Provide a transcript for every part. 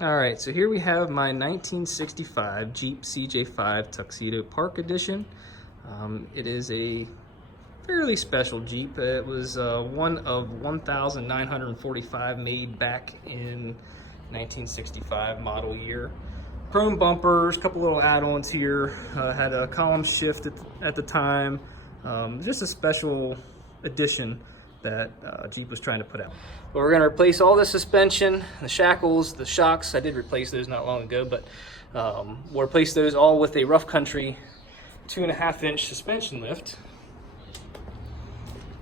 All right, so here we have my 1965 Jeep CJ5 Tuxedo Park Edition. It is a fairly special Jeep. It was one of 1,945 made back in 1965 model year. Chrome bumpers, a couple little add-ons here. Had a column shift at the time. Just a special edition that Jeep was trying to put out. But we're gonna replace all the suspension, the shackles, the shocks. I did replace those not long ago, but we'll replace those all with a Rough Country 2.5-inch suspension lift.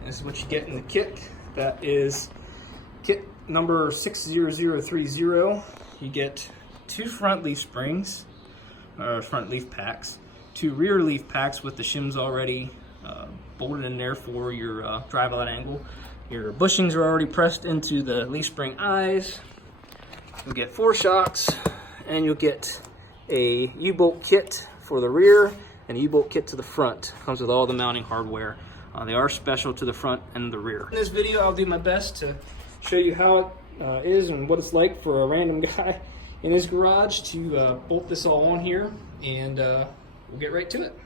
This is what you get in the kit. That is kit number 60030. You get 2 front leaf springs, or front leaf packs, 2 rear leaf packs with the shims already bolted in there for your drive out angle. Your bushings are already pressed into the leaf spring eyes. You'll get 4 shocks, and you'll get a U-bolt kit for the rear and a U-bolt kit to the front. Comes with all the mounting hardware. They are special to the front and the rear. In this video, I'll do my best to show you how it is and what it's like for a random guy in his garage to bolt this all on here, and we'll get right to it.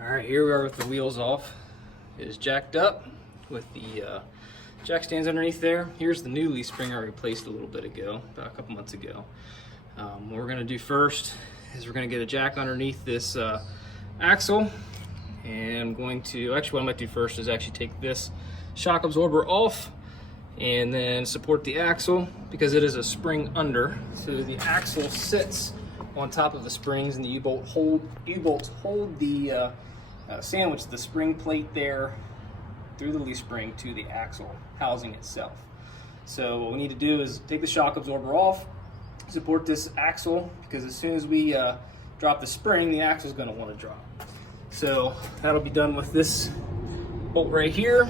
Alright, here we are with the wheels off. It is jacked up with the jack stands underneath there. Here's the new leaf spring I replaced a little bit ago, about a couple months ago. What we're going to do first is we're going to get a jack underneath this axle, and I'm going to, actually what I'm going to do first is actually take this shock absorber off and then support the axle, because it is a spring under, so the axle sits on top of the springs, and the U-bolts hold the sandwich the spring plate there through the leaf spring to the axle housing itself. So what we need to do is take the shock absorber off, support this axle, because as soon as we drop the spring, the axle is going to want to drop. So that'll be done with this bolt right here,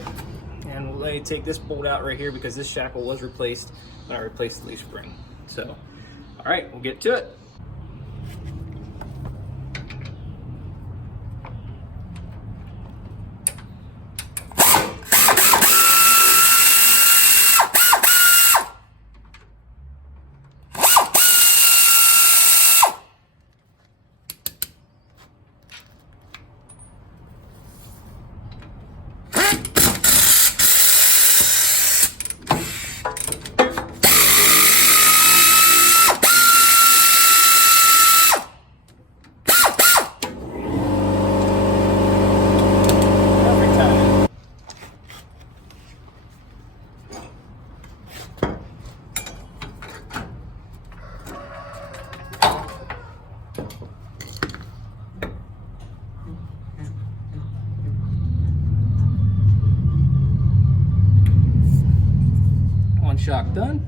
and we'll take this bolt out right here because this shackle was replaced when I replaced the leaf spring. So, all right, we'll get to it. Shock done.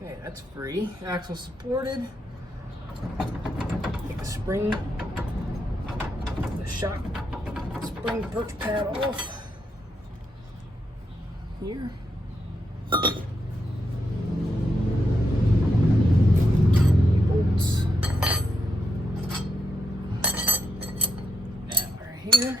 Okay, that's free. Axle supported. Take the spring, the shock spring perch pad off here. Bolts. Now right here.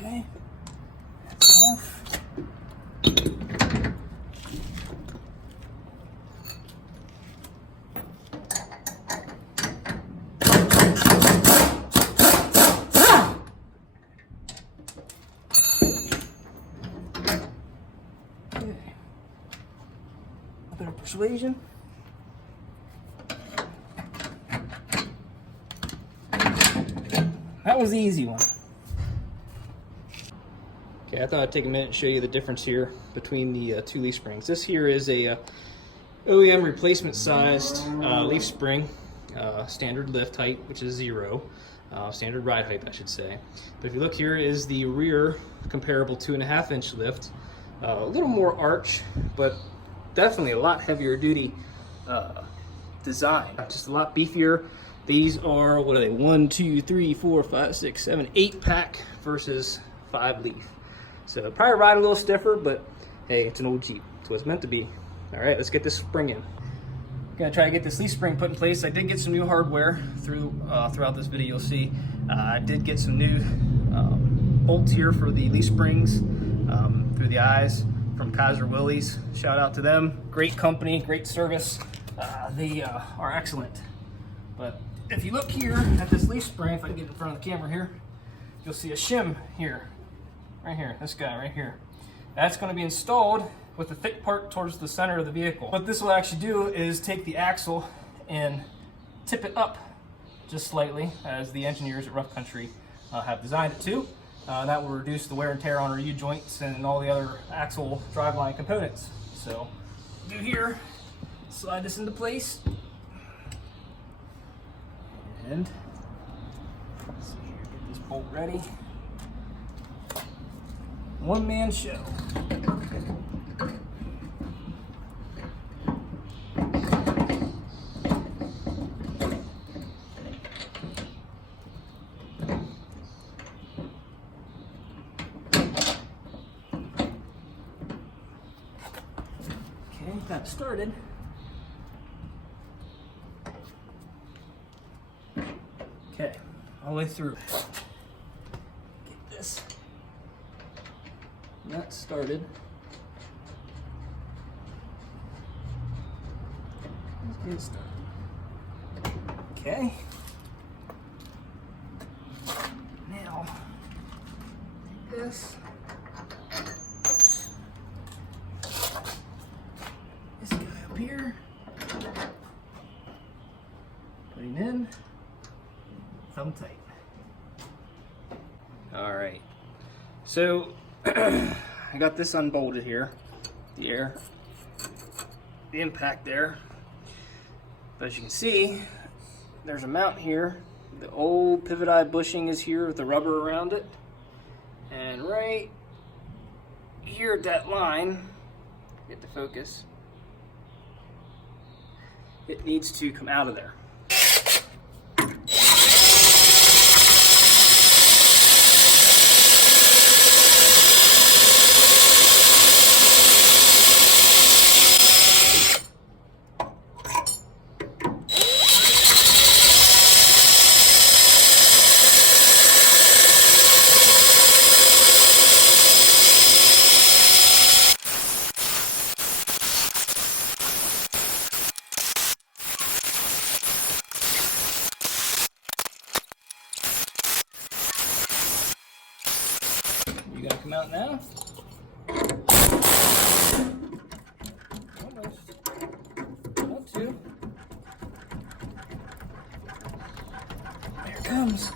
Okay, that's off. persuasion. That was the easy one. Okay, I thought I'd take a minute and show you the difference here between the two leaf springs. This here is a OEM replacement sized leaf spring, standard lift height, which is 0, standard ride height, I should say. But if you look, here is the rear comparable 2.5-inch lift, a little more arch, but definitely a lot heavier duty design, just a lot beefier. These are, what are they, 1, 2, 3, 4, 5, 6, 7, 8 pack versus 5 leaf. So probably ride a little stiffer, but hey, it's an old Jeep. It's what it's meant to be. All right, let's get this spring in. Gonna try to get this leaf spring put in place. I did get some new hardware throughout this video. You'll see I did get some new bolts here for the leaf springs through the eyes from Kaiser Willys. Shout out to them. Great company, great service. They are excellent. But if you look here at this leaf spring, if I can get in front of the camera here, you'll see a shim here, right here, this guy right here. That's going to be installed with the thick part towards the center of the vehicle. What this will actually do is take the axle and tip it up just slightly, as the engineers at Rough Country have designed it to. That will reduce the wear and tear on our U-joints and all the other axle driveline components. So, do here, slide this into place. And let's see here, get this bolt ready. One-man show. Okay, got it started. Okay, all the way through. Get this nut started. Let's get it started. Okay. Now, take this. This guy up here. Put him in. Thumb tight. All right, so I got this unbolted here, the impact there. But as you can see, there's a mount here. The old pivot eye bushing is here with the rubber around it. And right here at that line, get the focus, it needs to come out of there. You gotta come out now. Almost. 1, 2. There it comes.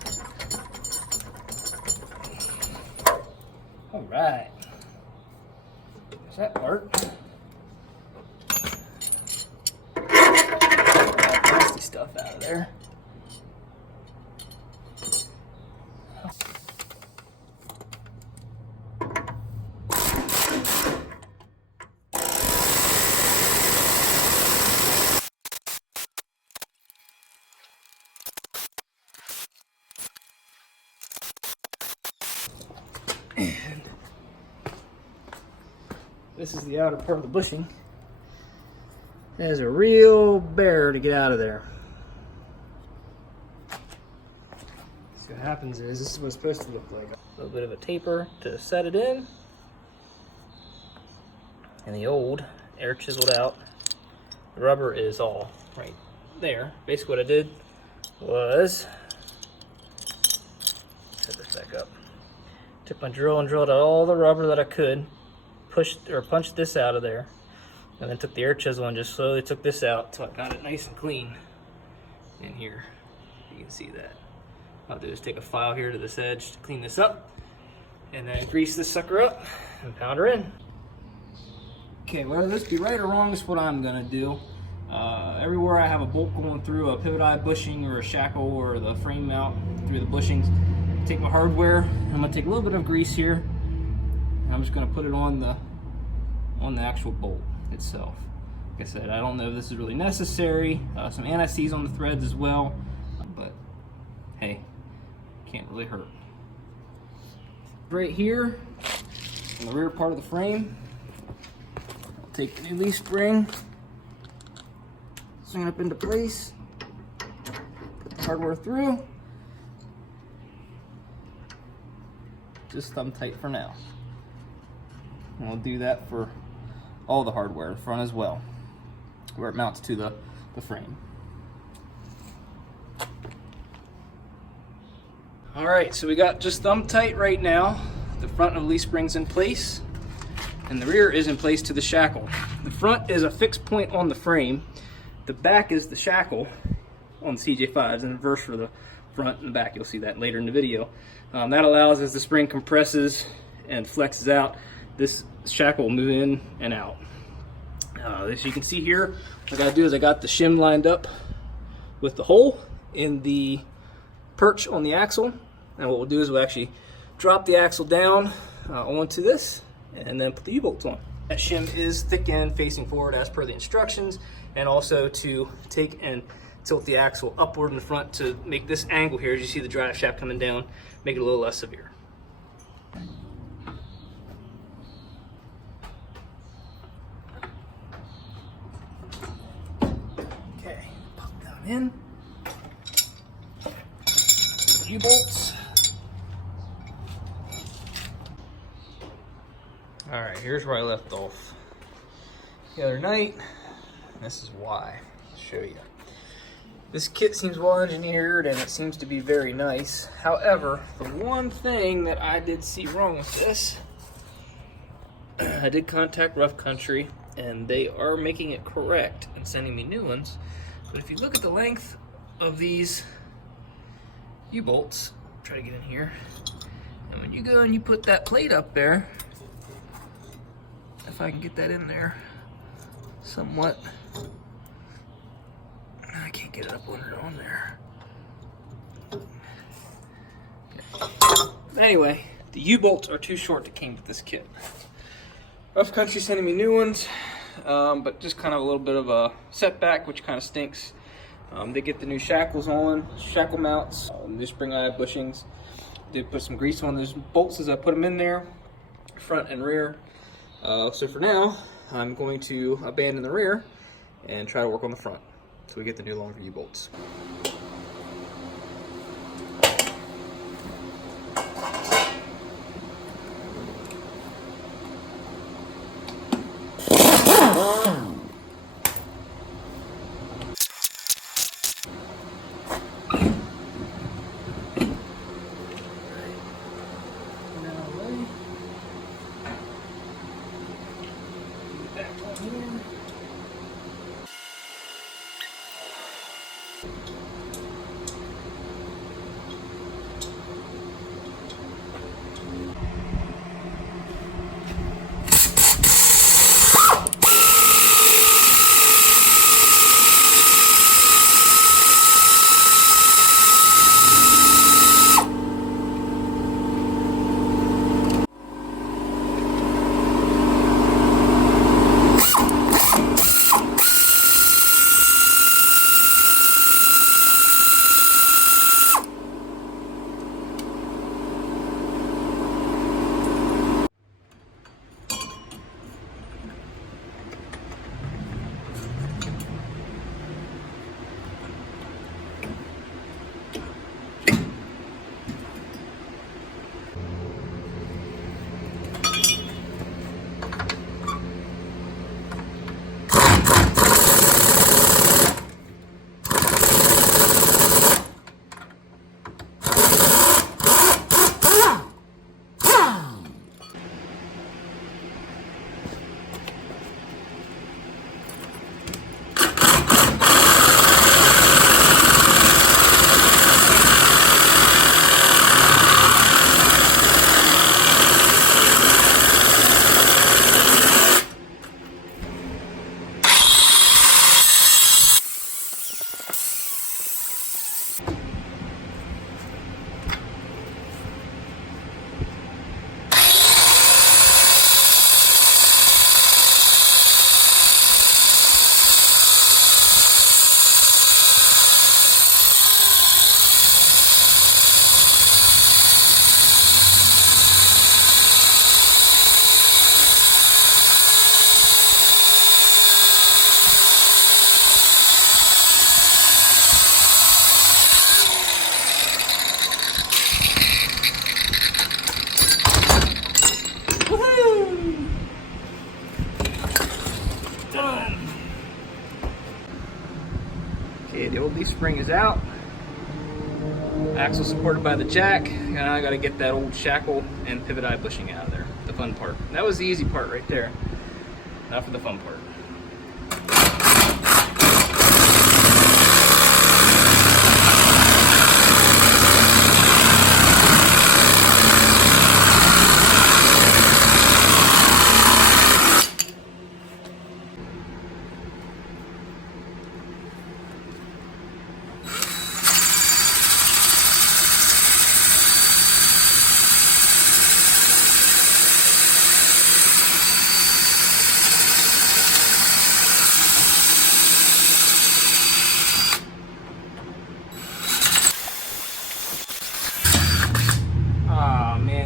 All right. There's that part. Get that nasty stuff out of there. And this is the outer part of the bushing. It is a real bear to get out of there. So what happens is, this is what it's supposed to look like. A little bit of a taper to set it in. And the old air chiseled out. The rubber is all right there. Basically what I did was, set this back up. Took my drill and drilled out all the rubber that I could, pushed or punched this out of there, And then took the air chisel and just slowly took this out until I got it nice and clean in here. You can see that. I'll do is take a file here to this edge to clean this up, and then grease this sucker up and pound her in. Okay, whether this be right or wrong is what I'm gonna do. Everywhere I have a bolt going through a pivot eye bushing or a shackle or the frame mount through the bushings, take my hardware. I'm gonna take a little bit of grease here, and I'm just gonna put it on the actual bolt itself. Like I said, I don't know if this is really necessary. Some anti-seize on the threads as well, but hey, can't really hurt. Right here in the rear part of the frame, I'll take the new leaf spring, swing it up into place, put the hardware through, just thumb tight for now. And we'll do that for all the hardware, the front as well, where it mounts to the frame. All right, so we got just thumb tight right now. The front of the leaf spring's in place, and the rear is in place to the shackle. The front is a fixed point on the frame. The back is the shackle on the CJ5s, and reverse for the front and the back. You'll see that later in the video. That allows, as the spring compresses and flexes out, this shackle will move in and out. As you can see here, what I gotta do is I got the shim lined up with the hole in the perch on the axle, and what we'll do is we'll actually drop the axle down onto this and then put the U-bolts on. That shim is thick end facing forward as per the instructions, and also to take and tilt the axle upward in the front to make this angle here, as you see the drive shaft coming down, make it a little less severe. Okay, pop down in. U-bolts. All right, here's where I left off the other night. This is why. I'll show you. This kit seems well engineered and it seems to be very nice. However, the one thing that I did see wrong with this, I did contact Rough Country and they are making it correct and sending me new ones. But if you look at the length of these U-bolts, try to get in here, and when you go and you put that plate up there, if I can get that in there somewhat, I can't get it up on there. Okay. Anyway, the U-bolts are too short that came with this kit. Rough Country sending me new ones, but just kind of a little bit of a setback, which kind of stinks. They get the new shackles on, shackle mounts, new spring eye bushings. Did put some grease on those bolts as I put them in there, front and rear. So for now, I'm going to abandon the rear and try to work on the front so we get the new longer U-bolts. spring is out. Axle supported by the jack. And I got to get that old shackle and pivot eye bushing out of there. The fun part. That was the easy part right there. Now for the fun part.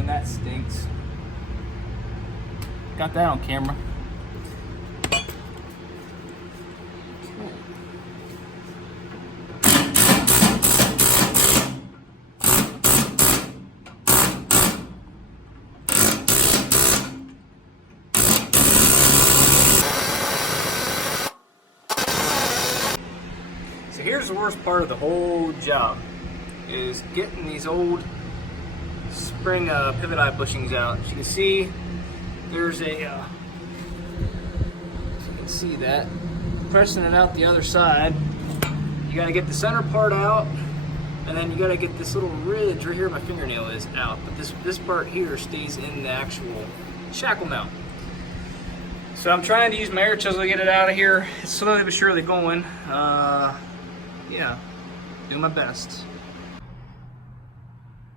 That stinks. Got that on camera. So here's the worst part of the whole job, is getting these old spring pivot eye bushings out. As you can see, there's a, you can see that, pressing it out the other side. You gotta get the center part out, and then you gotta get this little ridge right here where my fingernail is out. But this part here stays in the actual shackle mount. So I'm trying to use my air chisel to get it out of here. It's slowly but surely going. Yeah, doing my best.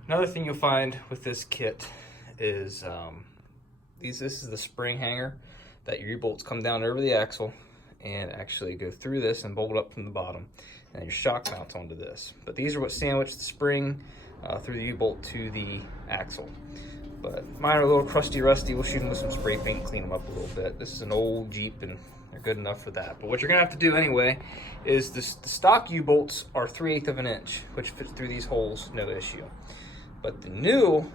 Another thing you'll find with this kit is this is the spring hanger that your U-bolts come down over the axle and actually go through this and bolt up from the bottom, and your shock mounts onto this. But these are what sandwich the spring through the U-bolt to the axle. But mine are a little crusty rusty. We'll shoot them with some spray paint and clean them up a little bit. This is an old Jeep and they're good enough for that. But what you're gonna have to do anyway is the stock U-bolts are 3/8 of an inch, which fits through these holes, no issue. But the new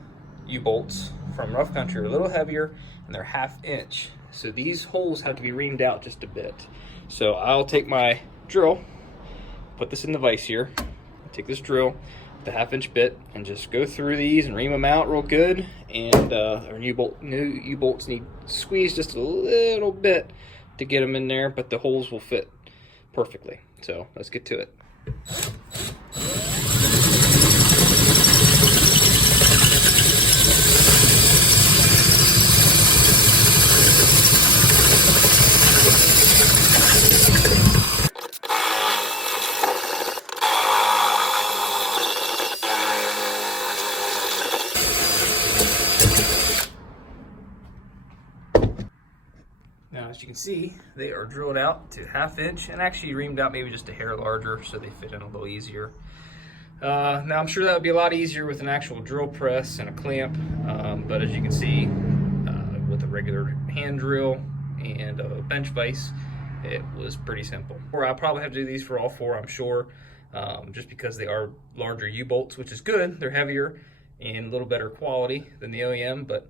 U-bolts from Rough Country are a little heavier and they're 1/2 inch. So these holes have to be reamed out just a bit. So I'll take my drill, put this in the vise here, take this drill, the 1/2 inch bit, and just go through these and ream them out real good. And our new U-bolts need squeeze just a little bit to get them in there, but the holes will fit perfectly. So let's get to it. Now, as you can see, they are drilled out to 1/2 inch and actually reamed out maybe just a hair larger so they fit in a little easier. Now, I'm sure that would be a lot easier with an actual drill press and a clamp, but as you can see, with a regular hand drill and a bench vise, it was pretty simple. I'll probably have to do these for all four, I'm sure, just because they are larger U-bolts, which is good. They're heavier and a little better quality than the OEM, but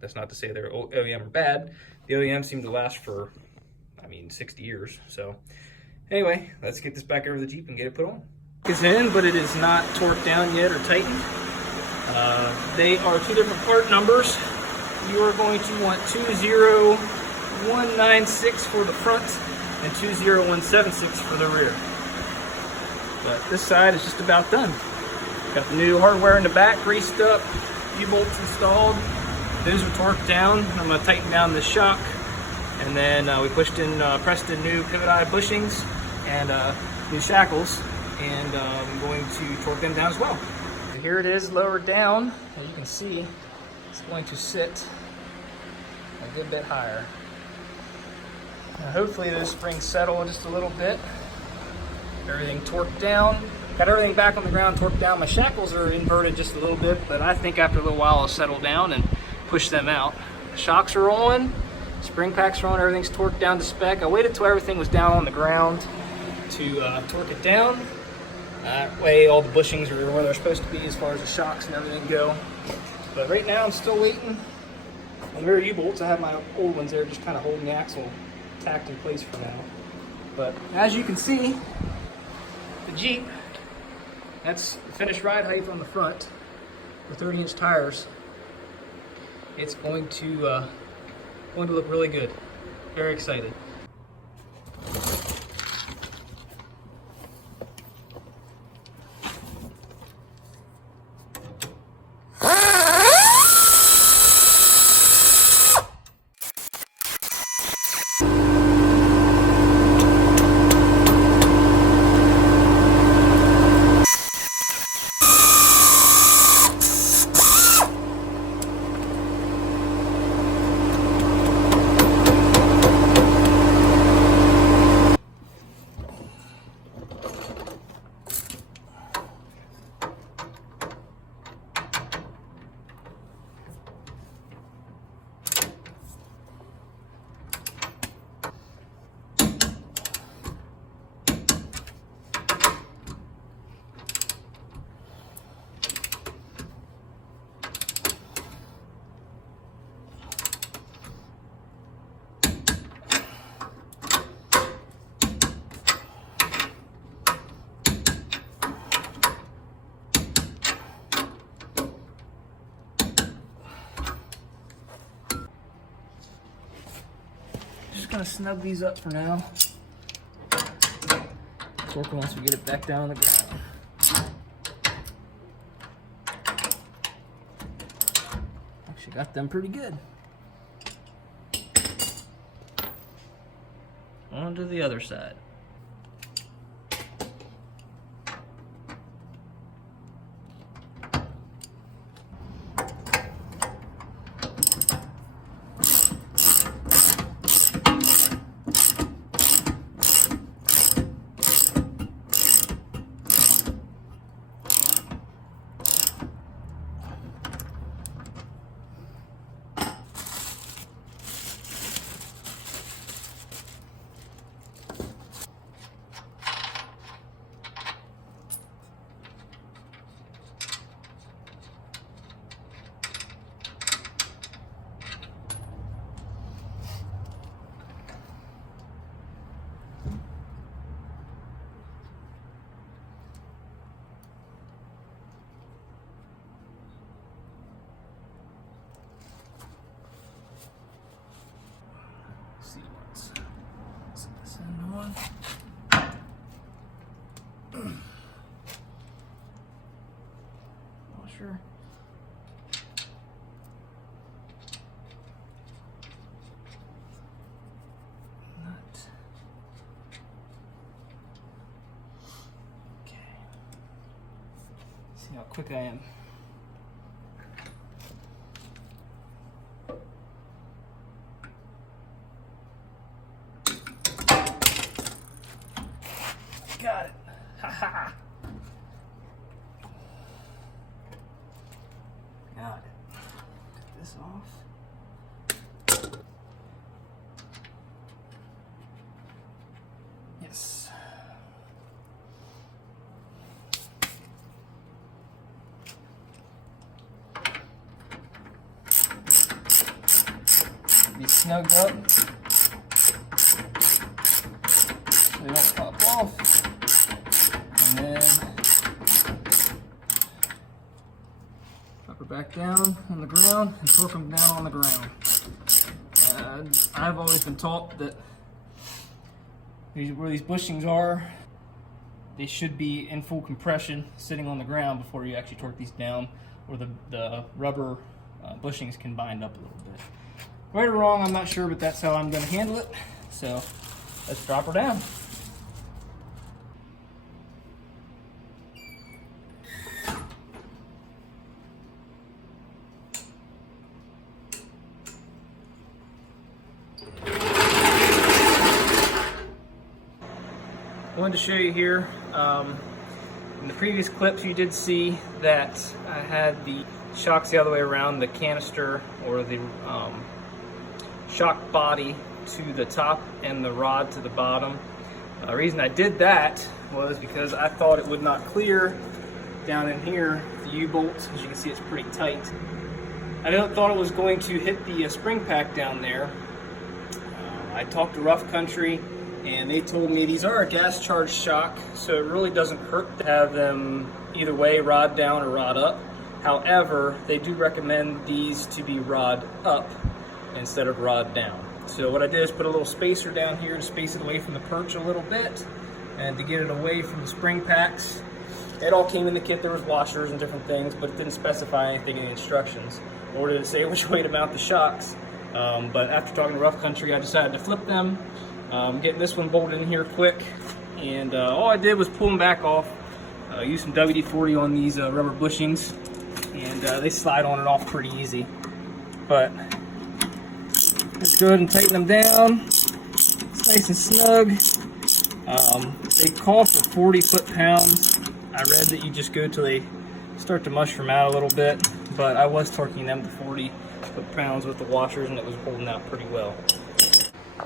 that's not to say they're OEM are bad. The OEM seem to last for, 60 years. So anyway, let's get this back over the Jeep and get it put on. It's in, but it is not torqued down yet or tightened. They are two different part numbers. You are going to want 20196 for the front and 20176 for the rear. But this side is just about done. Got the new hardware in the back greased up, U-bolts installed. Those are torqued down. I'm going to tighten down the shock, and then we pressed in new pivot eye bushings and new shackles, and I'm going to torque them down as well. So here it is lowered down. As you can see, it's going to sit a good bit higher. Now hopefully those springs settle just a little bit. Everything torqued down. Got everything back on the ground, torqued down. My shackles are inverted just a little bit, but I think after a little while I'll settle down and push them out. The shocks are on, spring packs are on, everything's torqued down to spec. I waited till everything was down on the ground to torque it down. That way all the bushings are where they're supposed to be as far as the shocks and everything go. But right now I'm still waiting on the rear U-bolts. I have my old ones there just kind of holding the axle tacked in place for now. But as you can see, the Jeep. That's the finished ride height on the front with 30-inch tires. It's going to look really good. Very excited. Just gonna snug these up for now. Torque once we get it back down on the ground. Actually got them pretty good. On to the other side. Sure. Okay. See how quick I am. Got it. Ha ha. Got it. Get this off. Yes. Be snugged up so they don't pop off. And then back down on the ground and torque them down on the ground. I've always been taught that where these bushings are, they should be in full compression sitting on the ground before you actually torque these down, or the rubber bushings can bind up a little bit. Right or wrong, I'm not sure, but that's how I'm going to handle it. So let's drop her down. I wanted to show you here, in the previous clips you did see that I had the shocks the other way around, the canister or the shock body to the top and the rod to the bottom. The reason I did that was because I thought it would not clear down in here, the U-bolt. As you can see, it's pretty tight. I thought it was going to hit the spring pack down there. I talked to Rough Country, and they told me these are a gas charged shock, so it really doesn't hurt to have them either way, rod down or rod up. However, they do recommend these to be rod up instead of rod down. So what I did is put a little spacer down here to space it away from the perch a little bit, and to get it away from the spring packs. It all came in the kit. There was washers and different things, but it didn't specify anything in the instructions, nor did it say which way to mount the shocks. But after talking to Rough Country, I decided to flip them, get this one bolted in here quick, and all I did was pull them back off, use some WD-40 on these rubber bushings, and they slide on and off pretty easy. But let's go ahead and tighten them down. It's nice and snug. They call for 40 foot-pounds. I read that you just go till they start to mushroom out a little bit, but I was torquing them to 40 foot-pounds with the washers, and it was holding out pretty well.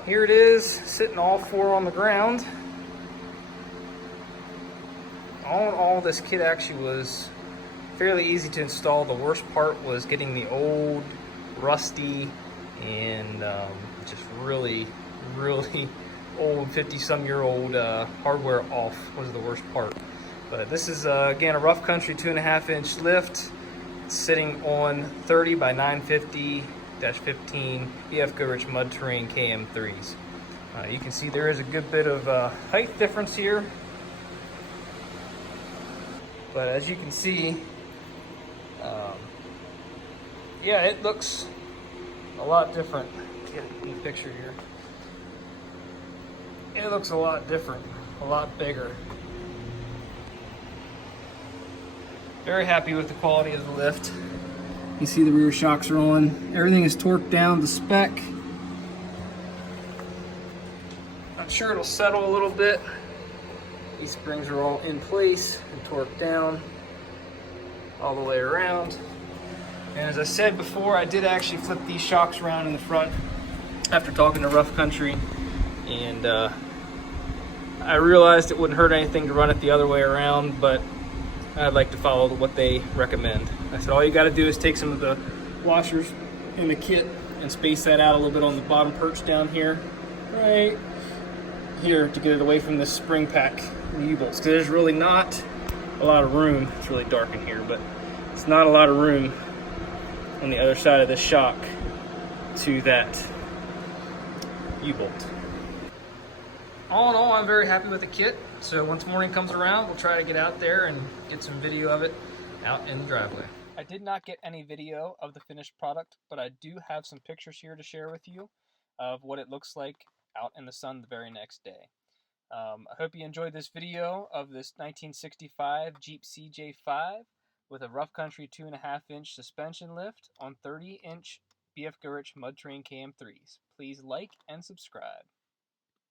Here it is, sitting all four on the ground. All in all, this kit actually was fairly easy to install. The worst part was getting the old, rusty, and just really old 50-some-year-old hardware off was the worst part. But this is again a Rough Country 2.5-inch lift. It's sitting on 30 by 950-15 BF Goodrich mud terrain KM3s. You can see there is a good bit of height difference here, but as you can see, yeah, it looks a lot different. Get it in the picture here. It looks a lot different, a lot bigger. Very happy with the quality of the lift. You can see the rear shocks are on. Everything is torqued down to spec. I'm sure it'll settle a little bit. These springs are all in place and torqued down all the way around. And as I said before, I did actually flip these shocks around in the front after talking to Rough Country, and I realized it wouldn't hurt anything to run it the other way around, but I'd like to follow what they recommend. I said all you got to do is take some of the washers in the kit and space that out a little bit on the bottom perch down here, right here, to get it away from the spring pack U-bolts, because there's really not a lot of room. It's really dark in here, but it's not a lot of room on the other side of this shock to that U-bolt. All in all, I'm very happy with the kit. So once morning comes around, we'll try to get out there and get some video of it out in the driveway. I did not get any video of the finished product, but I do have some pictures here to share with you of what it looks like out in the sun the very next day. I hope you enjoyed this video of this 1965 Jeep CJ5 with a Rough Country 2.5-inch suspension lift on 30-inch BF Goodrich mud terrain KM3s. Please like and subscribe.